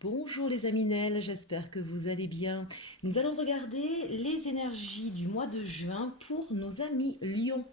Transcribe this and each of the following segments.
Bonjour les Aminelles, j'espère que vous allez bien. Nous allons regarder les énergies du mois de juin pour nos amis Lion.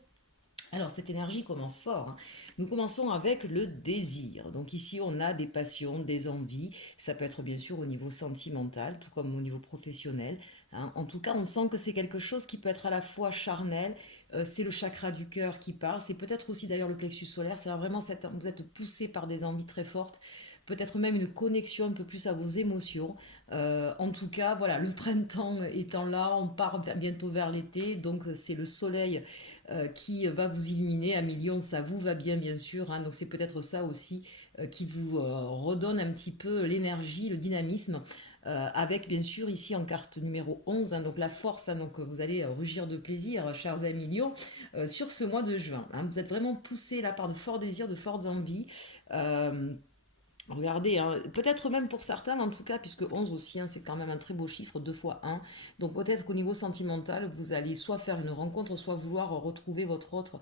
Alors cette énergie commence fort, hein. Nous commençons avec le désir. Donc ici on a des passions, des envies. Ça peut être bien sûr au niveau sentimental, tout comme au niveau professionnel, hein. En tout cas on sent que c'est quelque chose qui peut être à la fois charnel. C'est le chakra du cœur qui parle. C'est peut-être aussi d'ailleurs le plexus solaire. C'est vraiment vous êtes poussé par des envies très fortes. Peut-être même une connexion un peu plus à vos émotions. En tout cas, voilà, le printemps étant là, on part bientôt vers l'été, donc c'est le soleil qui va vous illuminer. À million, ça vous va bien, bien sûr, hein. Donc c'est peut-être ça aussi qui vous redonne un petit peu l'énergie, le dynamisme. Avec bien sûr ici en carte numéro 11, hein, donc la force, hein, donc vous allez rugir de plaisir, chers amis Lions, sur ce mois de juin, hein. Vous êtes vraiment poussés là par de forts désirs, de fortes envies. Euh, Regardez, hein, peut-être même pour certains, en tout cas, puisque 11 aussi, hein, c'est quand même un très beau chiffre, 2 fois 1. Donc peut-être qu'au niveau sentimental, vous allez soit faire une rencontre, soit vouloir retrouver votre autre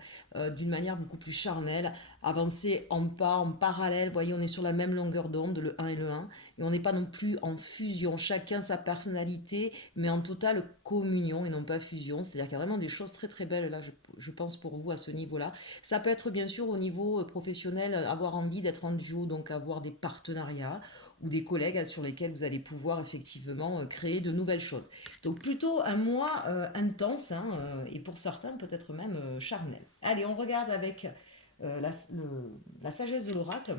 d'une manière beaucoup plus charnelle, avancer en pas, en parallèle. Vous voyez, on est sur la même longueur d'onde, le 1 et le 1. Et on n'est pas non plus en fusion, chacun sa personnalité, mais en totale communion et non pas fusion. C'est-à-dire qu'il y a vraiment des choses très très belles là, je pense, pour vous à ce niveau-là. Ça peut être bien sûr au niveau professionnel, avoir envie d'être en duo, donc avoir des partenariats ou des collègues sur lesquels vous allez pouvoir effectivement créer de nouvelles choses. Donc plutôt un mois intense, hein, et pour certains peut-être même charnel. Allez, on regarde avec la sagesse de l'oracle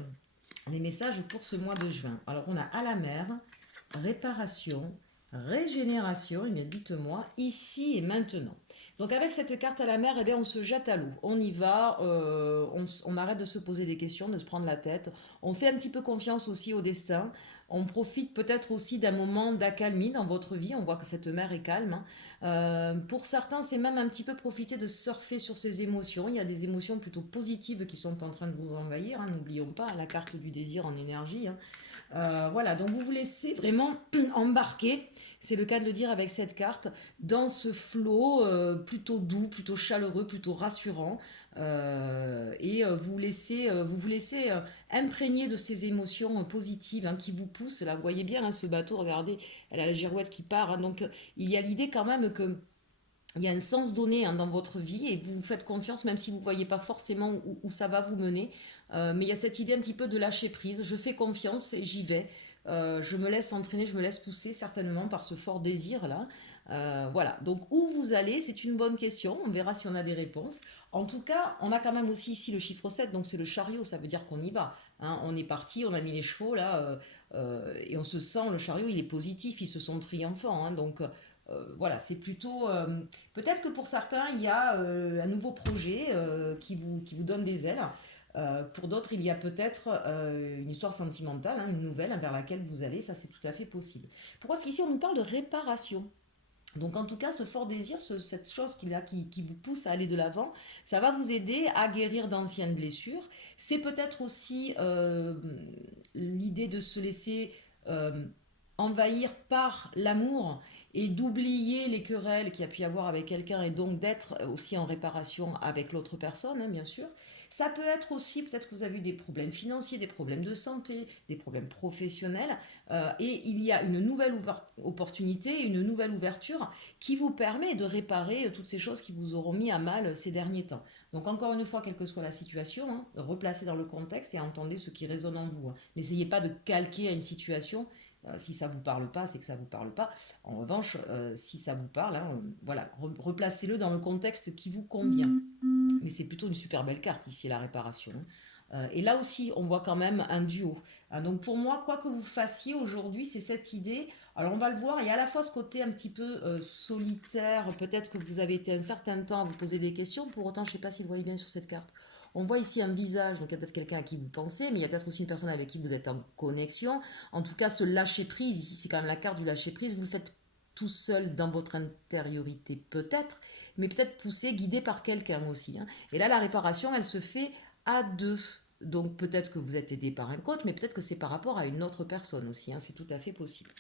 les messages pour ce mois de juin. Alors on a à la mer, réparation, régénération, mais dites-moi, ici et maintenant. Donc avec cette carte à la mer, eh bien, on se jette à l'eau, on y va, on arrête de se poser des questions, de se prendre la tête, on fait un petit peu confiance aussi au destin, on profite peut-être aussi d'un moment d'accalmie dans votre vie, on voit que cette mer est calme, hein. Pour certains, c'est même un petit peu profiter de surfer sur ses émotions, il y a des émotions plutôt positives qui sont en train de vous envahir, hein. N'oublions pas la carte du désir en énergie, hein. Voilà, donc vous vous laissez vraiment embarquer, c'est le cas de le dire avec cette carte, dans ce flot plutôt doux, plutôt chaleureux, plutôt rassurant. Et vous vous laissez imprégner de ces émotions positives, hein, qui vous poussent. Là, vous voyez bien, hein, ce bateau, regardez, elle a la girouette qui part, hein. Donc il y a l'idée quand même que il y a un sens donné, hein, dans votre vie et vous faites confiance même si vous ne voyez pas forcément où ça va vous mener. Mais il y a cette idée un petit peu de lâcher prise. Je fais confiance et j'y vais. Je me laisse entraîner, je me laisse pousser certainement par ce fort désir là. Voilà, donc où vous allez, c'est une bonne question. On verra si on a des réponses. En tout cas, on a quand même aussi ici le chiffre 7, donc c'est le chariot, ça veut dire qu'on y va, hein. On est parti, on a mis les chevaux là, et on se sent, le chariot il est positif, ils se sont triomphants, hein. Donc voilà, c'est plutôt... peut-être que pour certains, il y a un nouveau projet qui vous donne des ailes. Pour d'autres, il y a peut-être une histoire sentimentale, hein, une nouvelle, hein, vers laquelle vous allez, ça c'est tout à fait possible. Pourquoi? Parce qu'ici on nous parle de réparation. Donc en tout cas, ce fort désir, cette chose qui vous pousse à aller de l'avant, ça va vous aider à guérir d'anciennes blessures. C'est peut-être aussi l'idée de se laisser euh, envahir par l'amour et d'oublier les querelles qu'il y a pu y avoir avec quelqu'un et donc d'être aussi en réparation avec l'autre personne, hein, bien sûr. Ça peut être aussi, peut-être que vous avez eu des problèmes financiers, des problèmes de santé, des problèmes professionnels, et il y a une nouvelle opportunité, une nouvelle ouverture qui vous permet de réparer toutes ces choses qui vous auront mis à mal ces derniers temps. Donc encore une fois, quelle que soit la situation, hein, replacez dans le contexte et entendez ce qui résonne en vous, hein. N'essayez pas de calquer à une situation. Si ça ne vous parle pas, c'est que ça ne vous parle pas. En revanche, si ça vous parle, hein, voilà, replacez-le dans le contexte qui vous convient. Mais c'est plutôt une super belle carte ici, la réparation. Et là aussi, on voit quand même un duo, hein. Donc pour moi, quoi que vous fassiez aujourd'hui, c'est cette idée. Alors on va le voir, il y a à la fois ce côté un petit peu solitaire, peut-être que vous avez été un certain temps à vous poser des questions, pour autant je ne sais pas si vous voyez bien sur cette carte. On voit ici un visage, donc il y a peut-être quelqu'un à qui vous pensez, mais il y a peut-être aussi une personne avec qui vous êtes en connexion. En tout cas, ce lâcher prise, ici c'est quand même la carte du lâcher prise, vous le faites tout seul dans votre intériorité peut-être, mais peut-être poussé, guidé par quelqu'un aussi, hein. Et là, la réparation, elle se fait à deux. Donc peut-être que vous êtes aidé par un coach, mais peut-être que c'est par rapport à une autre personne aussi, hein. C'est tout à fait possible.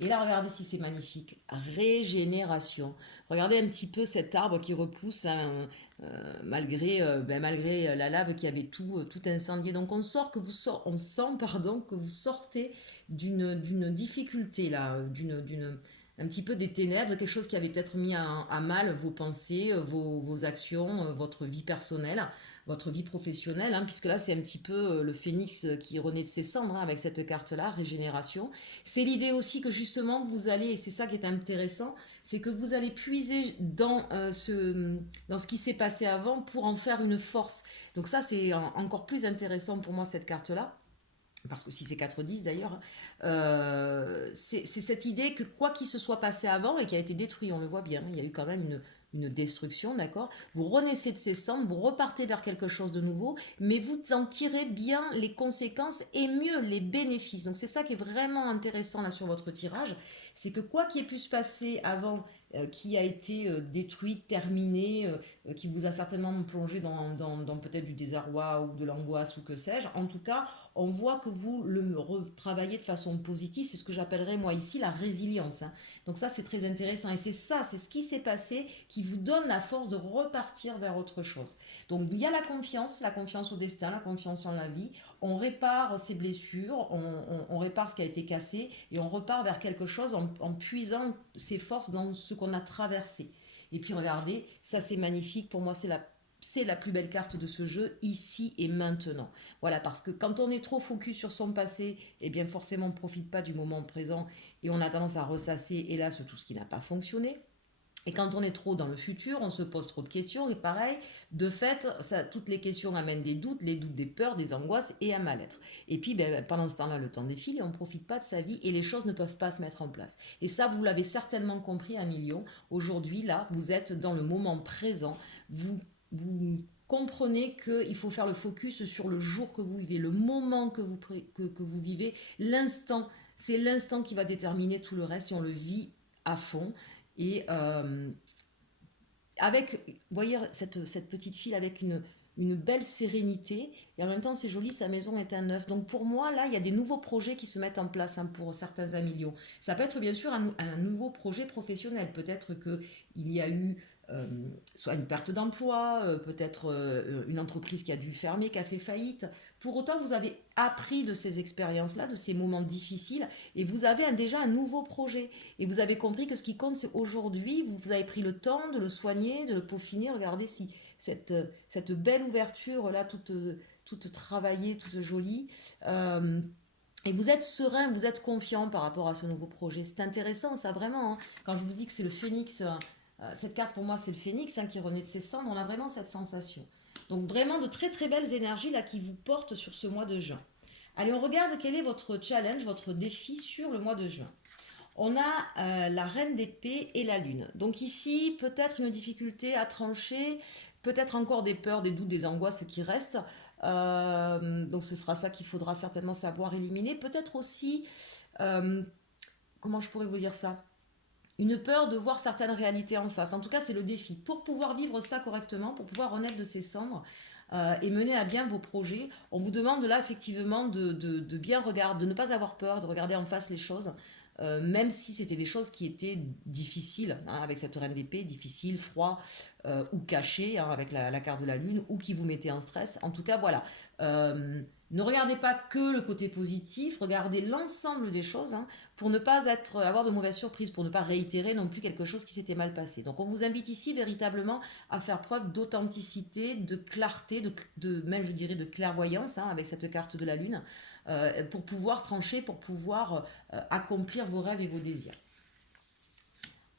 Et là, regardez si c'est magnifique. Régénération. Regardez un petit peu cet arbre qui repousse hein, malgré la lave qui avait tout incendié. Donc on sent pardon, que vous sortez d'une difficulté là, un petit peu des ténèbres, quelque chose qui avait peut-être mis à mal vos pensées, vos actions, votre vie personnelle, votre vie professionnelle, hein, puisque là c'est un petit peu le phénix qui renaît de ses cendres hein, avec cette carte-là, régénération. C'est l'idée aussi que justement vous allez, et c'est ça qui est intéressant, c'est que vous allez puiser dans ce qui s'est passé avant pour en faire une force. Donc ça c'est encore plus intéressant pour moi cette carte-là parce que si c'est 4-10 d'ailleurs, c'est cette idée que quoi qu'il se soit passé avant et qui a été détruit, on le voit bien, il y a eu quand même une destruction, d'accord. Vous renaissez de ces cendres, vous repartez vers quelque chose de nouveau, mais vous en tirez bien les conséquences et mieux les bénéfices. Donc c'est ça qui est vraiment intéressant là sur votre tirage, c'est que quoi qu'il ait pu se passer avant, qui a été détruit, terminé, qui vous a certainement plongé dans peut-être du désarroi ou de l'angoisse ou que sais-je, en tout cas, on voit que vous le retravaillez de façon positive. C'est ce que j'appellerais moi ici la résilience. Hein. Donc ça, c'est très intéressant. Et c'est ça, c'est ce qui s'est passé qui vous donne la force de repartir vers autre chose. Donc il y a la confiance au destin, la confiance en la vie. On répare ses blessures, on répare ce qui a été cassé et on repart vers quelque chose en puisant ses forces dans ce qu'on a traversé. Et puis regardez, ça c'est magnifique. Pour moi, c'est la plus belle carte de ce jeu, ici et maintenant. Voilà, parce que quand on est trop focus sur son passé, eh bien forcément on ne profite pas du moment présent et on a tendance à ressasser, hélas, tout ce qui n'a pas fonctionné. Et quand on est trop dans le futur, on se pose trop de questions et pareil, de fait, toutes les questions amènent des doutes, les doutes des peurs, des angoisses et un mal-être. Et puis pendant ce temps-là, le temps défile et on ne profite pas de sa vie et les choses ne peuvent pas se mettre en place. Et ça, vous l'avez certainement compris à million. Aujourd'hui, là, vous êtes dans le moment présent. Vous comprenez qu'il faut faire le focus sur le jour que vous vivez, le moment que vous vivez, l'instant. C'est l'instant qui va déterminer tout le reste si on le vit à fond. Et avec, vous voyez, cette petite fille avec une belle sérénité, et en même temps c'est joli, sa maison est un neuf. Donc pour moi, là, il y a des nouveaux projets qui se mettent en place hein, pour certains millions. Ça peut être bien sûr un nouveau projet professionnel. Peut-être qu'il y a eu soit une perte d'emploi, peut-être une entreprise qui a dû fermer, qui a fait faillite. Pour autant, vous avez appris de ces expériences-là, de ces moments difficiles, et vous avez déjà un nouveau projet. Et vous avez compris que ce qui compte, c'est aujourd'hui, vous avez pris le temps de le soigner, de le peaufiner. Regardez si cette belle ouverture-là, toute travaillée, toute jolie. Et vous êtes serein, vous êtes confiant par rapport à ce nouveau projet. C'est intéressant, ça vraiment. Hein. Quand je vous dis que c'est le phénix, cette carte pour moi c'est le phénix hein, qui renaît de ses cendres, on a vraiment cette sensation. Donc vraiment de très très belles énergies là qui vous portent sur ce mois de juin. Allez, on regarde quel est votre challenge, votre défi sur le mois de juin. On a la reine d'épée et la lune. Donc ici, peut-être une difficulté à trancher, peut-être encore des peurs, des doutes, des angoisses qui restent. Donc ce sera ça qu'il faudra certainement savoir éliminer. Peut-être aussi, comment je pourrais vous dire ça, une peur de voir certaines réalités en face. En tout cas, c'est le défi. Pour pouvoir vivre ça correctement, pour pouvoir renaître de ses cendres et mener à bien vos projets, on vous demande là effectivement de bien regarder, de ne pas avoir peur, de regarder en face les choses. Même si c'était des choses qui étaient difficiles, hein, avec cette reine d'épée, difficiles, froid ou cachées, hein, avec la carte de la lune, ou qui vous mettaient en stress. En tout cas, voilà. Ne regardez pas que le côté positif, regardez l'ensemble des choses hein, pour ne pas avoir de mauvaises surprises, pour ne pas réitérer non plus quelque chose qui s'était mal passé. Donc on vous invite ici véritablement à faire preuve d'authenticité, de clarté, même je dirais de clairvoyance hein, avec cette carte de la lune, pour pouvoir trancher, pour pouvoir accomplir vos rêves et vos désirs.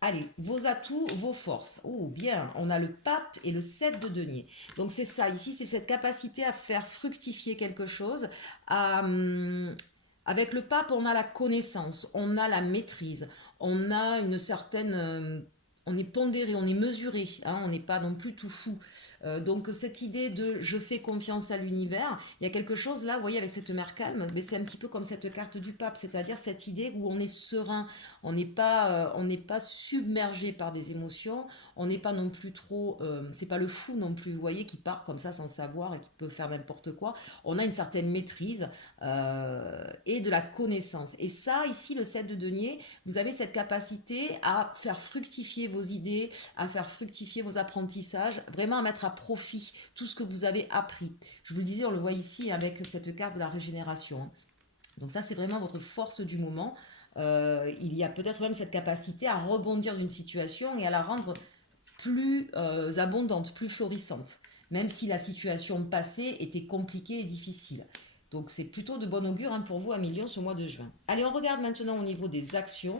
Allez, vos atouts, vos forces. Oh, bien, on a le pape et le 7 de denier. Donc c'est ça, ici, c'est cette capacité à faire fructifier quelque chose. Avec le pape, on a la connaissance, on a la maîtrise, on a une certaine on est pondéré, on est mesuré, hein, on n'est pas non plus tout fou. Donc cette idée de je fais confiance à l'univers, il y a quelque chose là, vous voyez, avec cette mer calme, mais c'est un petit peu comme cette carte du pape, c'est-à-dire cette idée où on est serein, on n'est pas submergé par des émotions, on n'est pas non plus trop, c'est pas le fou non plus, vous voyez, qui part comme ça sans savoir et qui peut faire n'importe quoi. On a une certaine maîtrise et de la connaissance. Et ça, ici, le 7 de denier, vous avez cette capacité à faire fructifier vos idées, à faire fructifier vos apprentissages, vraiment à mettre à profit tout ce que vous avez appris. Je vous le disais, on le voit ici avec cette carte de la régénération. Donc ça, c'est vraiment votre force du moment. Il y a peut-être même cette capacité à rebondir d'une situation et à la rendre plus abondante, plus florissante, même si la situation passée était compliquée et difficile. Donc c'est plutôt de bon augure, hein, pour vous, Amis Lion, ce mois de juin. Allez, on regarde maintenant au niveau des actions.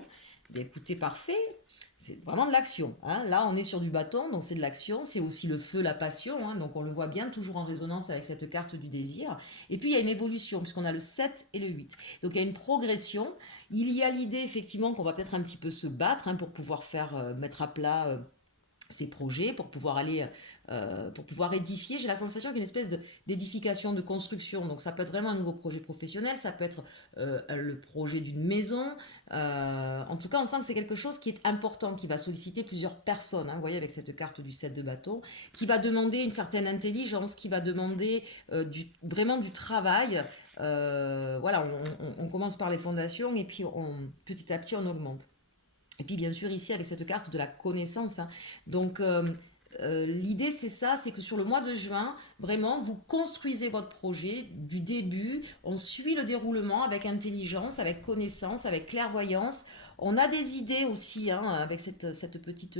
Bien, écoutez, parfait. C'est vraiment de l'action, hein. Là, on est sur du bâton, donc c'est de l'action. C'est aussi le feu, la passion, hein. Donc on le voit bien, toujours en résonance avec cette carte du désir. Et puis il y a une évolution, puisqu'on a le 7 et le 8. Donc il y a une progression. Il y a l'idée, effectivement, qu'on va peut-être un petit peu se battre, hein, pour pouvoir faire mettre à plat ces projets, pour pouvoir édifier. J'ai la sensation qu'il y a une espèce d'édification, de construction. Donc ça peut être vraiment un nouveau projet professionnel, ça peut être le projet d'une maison. En tout cas, on sent que c'est quelque chose qui est important, qui va solliciter plusieurs personnes, hein, vous voyez, avec cette carte du 7 de bâton, qui va demander une certaine intelligence, qui va demander vraiment du travail. Voilà, on commence par les fondations et puis petit à petit on augmente. Et puis bien sûr ici avec cette carte de la connaissance, hein. Donc l'idée c'est ça, c'est que sur le mois de juin, vraiment vous construisez votre projet du début, on suit le déroulement avec intelligence, avec connaissance, avec clairvoyance. On a des idées aussi, hein, avec cette petite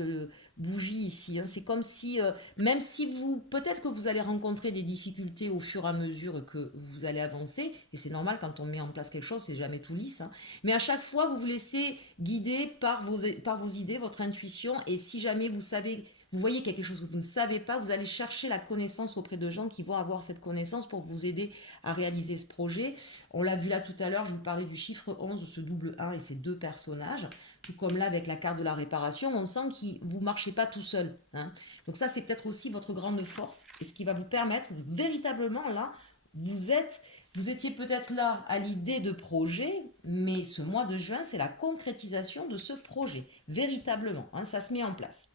bougie ici, hein. C'est comme si, même si vous, peut-être que vous allez rencontrer des difficultés au fur et à mesure que vous allez avancer, et c'est normal quand on met en place quelque chose, c'est jamais tout lisse, hein. Mais à chaque fois, vous vous laissez guider par vos idées, votre intuition, et si jamais vous savez, vous voyez quelque chose que vous ne savez pas, vous allez chercher la connaissance auprès de gens qui vont avoir cette connaissance pour vous aider à réaliser ce projet. On l'a vu là tout à l'heure, je vous parlais du chiffre 11, ce double 1 et ces deux personnages. Tout comme là avec la carte de la réparation, on sent que vous ne marchez pas tout seul, hein. Donc ça, c'est peut-être aussi votre grande force et ce qui va vous permettre véritablement là, vous étiez peut-être là à l'idée de projet, mais ce mois de juin, c'est la concrétisation de ce projet, véritablement, hein, ça se met en place.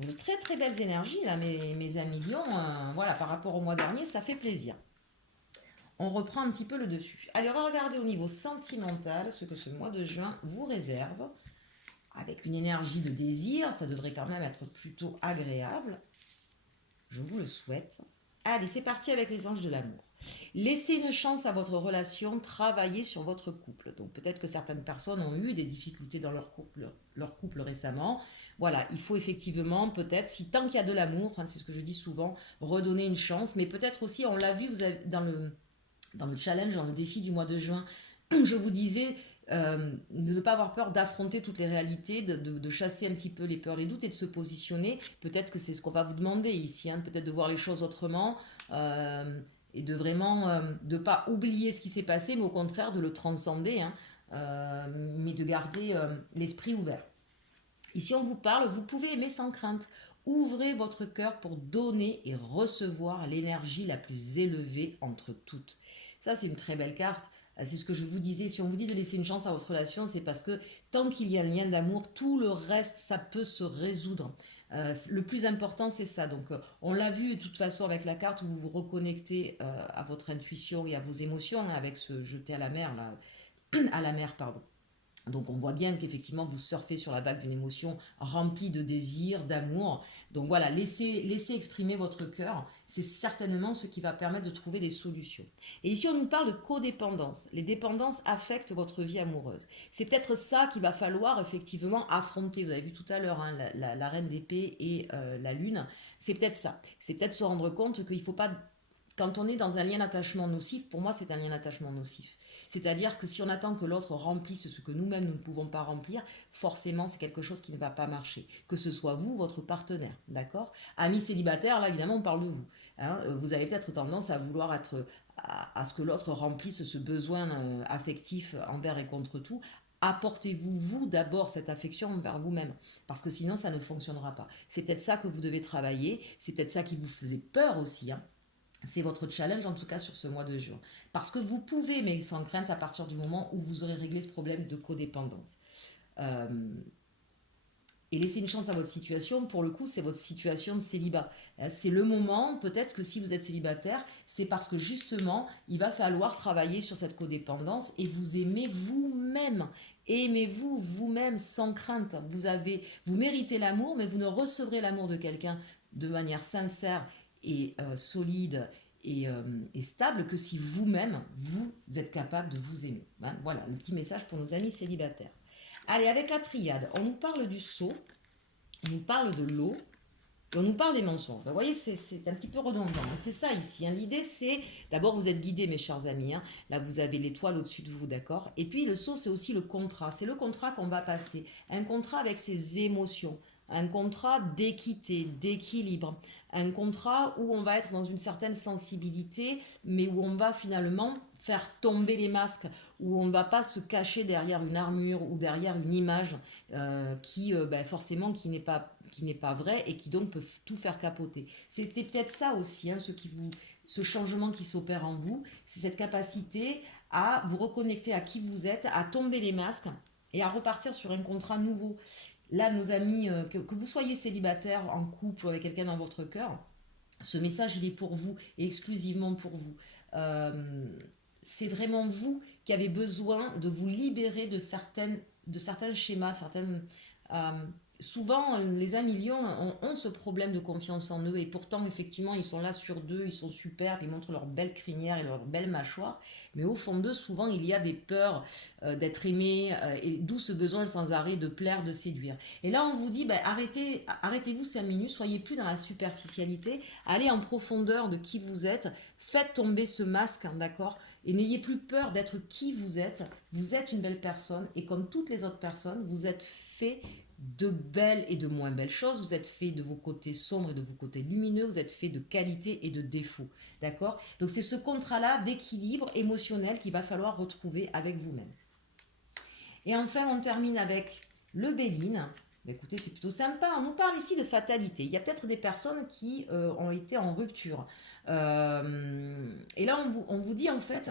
Donc, de très très belles énergies là, mes amis Lions, voilà, par rapport au mois dernier, ça fait plaisir. On reprend un petit peu le dessus. Allez, on va regarder au niveau sentimental ce que ce mois de juin vous réserve. Avec une énergie de désir, ça devrait quand même être plutôt agréable. Je vous le souhaite. Allez, c'est parti avec les anges de l'amour. Laissez une chance à votre relation, travaillez sur votre couple. Donc peut-être que certaines personnes ont eu des difficultés dans leur couple récemment. Voilà, il faut effectivement peut-être, si tant qu'il y a de l'amour, hein, c'est ce que je dis souvent, redonner une chance. Mais peut-être aussi, on l'a vu, vous avez, dans le challenge, dans le défi du mois de juin, je vous disais de ne pas avoir peur d'affronter toutes les réalités, de chasser un petit peu les peurs, les doutes et de se positionner. Peut-être que c'est ce qu'on va vous demander ici, hein, peut-être de voir les choses autrement. Et de vraiment de pas oublier ce qui s'est passé, mais au contraire de le transcender, hein, mais de garder l'esprit ouvert. Ici, on vous parle, vous pouvez aimer sans crainte. Ouvrez votre cœur pour donner et recevoir l'énergie la plus élevée entre toutes. Ça, c'est une très belle carte. C'est ce que je vous disais. Si on vous dit de laisser une chance à votre relation, c'est parce que tant qu'il y a un lien d'amour, tout le reste, ça peut se résoudre. Le plus important, c'est ça. Donc, on l'a vu de toute façon avec la carte où vous vous reconnectez à votre intuition et à vos émotions, hein, avec ce jeté à la mer, là, à la mer, pardon. Donc on voit bien qu'effectivement vous surfez sur la vague d'une émotion remplie de désir, d'amour. Donc voilà, laissez exprimer votre cœur. C'est certainement ce qui va permettre de trouver des solutions. Et ici on nous parle de codépendance. Les dépendances affectent votre vie amoureuse. C'est peut-être ça qu'il va falloir effectivement affronter. Vous avez vu tout à l'heure, hein, la reine d'épée et la lune. C'est peut-être ça. C'est peut-être se rendre compte qu'il ne faut pas... Quand on est dans un lien d'attachement nocif, pour moi c'est un lien d'attachement nocif. C'est-à-dire que si on attend que l'autre remplisse ce que nous-mêmes nous ne pouvons pas remplir, forcément c'est quelque chose qui ne va pas marcher. Que ce soit vous, votre partenaire, d'accord? Amis célibataires, là évidemment on parle de vous, hein. Vous avez peut-être tendance à vouloir être à ce que l'autre remplisse ce besoin affectif envers et contre tout, apportez-vous, vous, d'abord, cette affection envers vous-même. Parce que sinon, ça ne fonctionnera pas. C'est peut-être ça que vous devez travailler. C'est peut-être ça qui vous faisait peur aussi, hein. C'est votre challenge, en tout cas, sur ce mois de juin. Parce que vous pouvez, mais sans crainte, à partir du moment où vous aurez réglé ce problème de codépendance. Euh, et laisser une chance à votre situation, pour le coup, c'est votre situation de célibat. C'est le moment, peut-être que si vous êtes célibataire, c'est parce que justement, il va falloir travailler sur cette codépendance et vous aimer vous-même. Aimez-vous vous-même sans crainte. Vous méritez l'amour, mais vous ne recevrez l'amour de quelqu'un de manière sincère et solide et stable que si vous-même, vous êtes capable de vous aimer. Hein, voilà, un petit message pour nos amis célibataires. Allez, avec la triade, on nous parle du sceau, on nous parle de l'eau, et on nous parle des mensonges. Vous voyez, c'est un petit peu redondant. C'est ça ici, hein. L'idée, c'est, d'abord, vous êtes guidés, mes chers amis. Hein. Là, vous avez l'étoile au-dessus de vous, d'accord. Et puis, le sceau, c'est aussi le contrat. C'est le contrat qu'on va passer. Un contrat avec ses émotions. Un contrat d'équité, d'équilibre. Un contrat où on va être dans une certaine sensibilité, mais où on va finalement faire tomber les masques, où on ne va pas se cacher derrière une armure ou derrière une image forcément qui n'est pas vraie et qui donc peut tout faire capoter. C'était peut-être ça aussi, hein, ce changement qui s'opère en vous, c'est cette capacité à vous reconnecter à qui vous êtes, à tomber les masques et à repartir sur un contrat nouveau. Là, nos amis, que vous soyez célibataire, en couple ou avec quelqu'un dans votre cœur, ce message, il est pour vous et exclusivement pour vous. Euh, c'est vraiment vous qui avez besoin de vous libérer de certains schémas, euh, souvent, les amis lions ont ce problème de confiance en eux et pourtant, effectivement, ils sont là sur d'eux, ils sont superbes, ils montrent leurs belles crinières et leurs belles mâchoires, mais au fond d'eux, souvent, il y a des peurs d'être aimé et d'où ce besoin sans arrêt de plaire, de séduire. Et là, on vous dit, ben, arrêtez-vous 5 minutes, soyez plus dans la superficialité, allez en profondeur de qui vous êtes, faites tomber ce masque, hein, d'accord, et n'ayez plus peur d'être qui vous êtes. Vous êtes une belle personne et comme toutes les autres personnes, vous êtes fait de belles et de moins belles choses. Vous êtes fait de vos côtés sombres et de vos côtés lumineux. Vous êtes fait de qualités et de défauts. D'accord. Donc c'est ce contrat-là d'équilibre émotionnel qu'il va falloir retrouver avec vous-même. Et enfin, on termine avec le Béline. Écoutez, c'est plutôt sympa. On nous parle ici de fatalité. Il y a peut-être des personnes qui ont été en rupture. Et là, on vous dit en fait,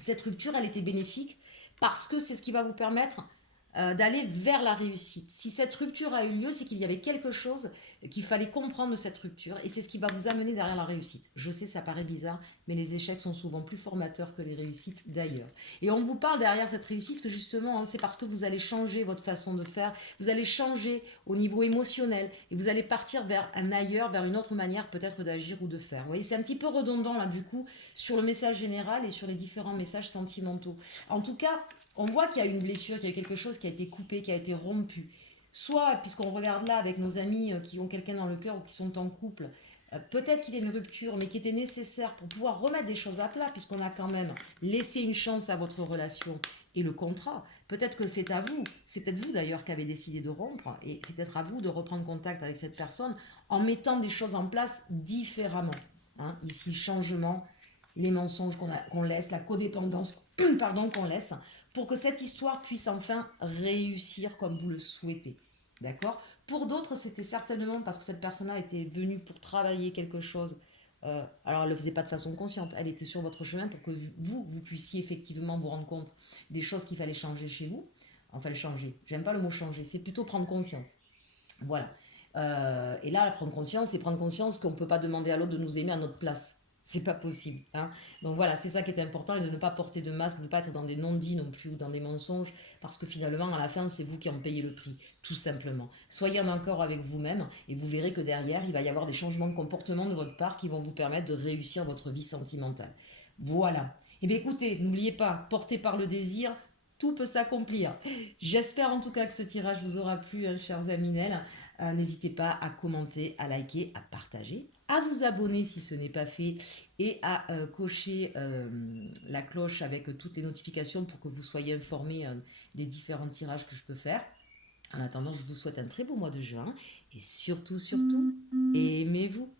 cette rupture, elle était bénéfique parce que c'est ce qui va vous permettre d'aller vers la réussite. Si cette rupture a eu lieu, c'est qu'il y avait quelque chose qu'il fallait comprendre de cette rupture et c'est ce qui va vous amener derrière la réussite. Je sais, ça paraît bizarre, mais les échecs sont souvent plus formateurs que les réussites d'ailleurs. Et on vous parle derrière cette réussite que justement, hein, c'est parce que vous allez changer votre façon de faire, vous allez changer au niveau émotionnel et vous allez partir vers un ailleurs, vers une autre manière peut-être d'agir ou de faire. Vous voyez, c'est un petit peu redondant là du coup sur le message général et sur les différents messages sentimentaux. En tout cas, on voit qu'il y a une blessure, qu'il y a quelque chose qui a été coupé, qui a été rompu. Soit, puisqu'on regarde là avec nos amis qui ont quelqu'un dans le cœur ou qui sont en couple, peut-être qu'il y a une rupture, mais qui était nécessaire pour pouvoir remettre des choses à plat, puisqu'on a quand même laissé une chance à votre relation et le contrat. Peut-être que c'est à vous, c'est peut-être vous d'ailleurs qui avez décidé de rompre, et c'est peut-être à vous de reprendre contact avec cette personne en mettant des choses en place différemment. Hein, ici, changement, les mensonges qu'on laisse, la codépendance pardon, qu'on laisse, pour que cette histoire puisse enfin réussir comme vous le souhaitez. D'accord. Pour d'autres, c'était certainement parce que cette personne-là était venue pour travailler quelque chose. Alors, elle ne le faisait pas de façon consciente. Elle était sur votre chemin pour que vous puissiez effectivement vous rendre compte des choses qu'il fallait changer chez vous. Enfin, changer. J'aime pas le mot changer. C'est plutôt prendre conscience. Voilà. Et là, prendre conscience, c'est prendre conscience qu'on ne peut pas demander à l'autre de nous aimer à notre place. C'est pas possible. Hein. Donc voilà, c'est ça qui est important et de ne pas porter de masque, de ne pas être dans des non-dits non plus ou dans des mensonges parce que finalement, à la fin, c'est vous qui en payez le prix, tout simplement. Soyez en accord avec vous-même et vous verrez que derrière, il va y avoir des changements de comportement de votre part qui vont vous permettre de réussir votre vie sentimentale. Voilà. Et bien écoutez, n'oubliez pas, porté par le désir, tout peut s'accomplir. J'espère en tout cas que ce tirage vous aura plu, hein, chers Aminel. N'hésitez pas à commenter, à liker, à partager, à vous abonner si ce n'est pas fait et à cocher la cloche avec toutes les notifications pour que vous soyez informés des différents tirages que je peux faire. En attendant, je vous souhaite un très beau mois de juin et surtout, aimez-vous.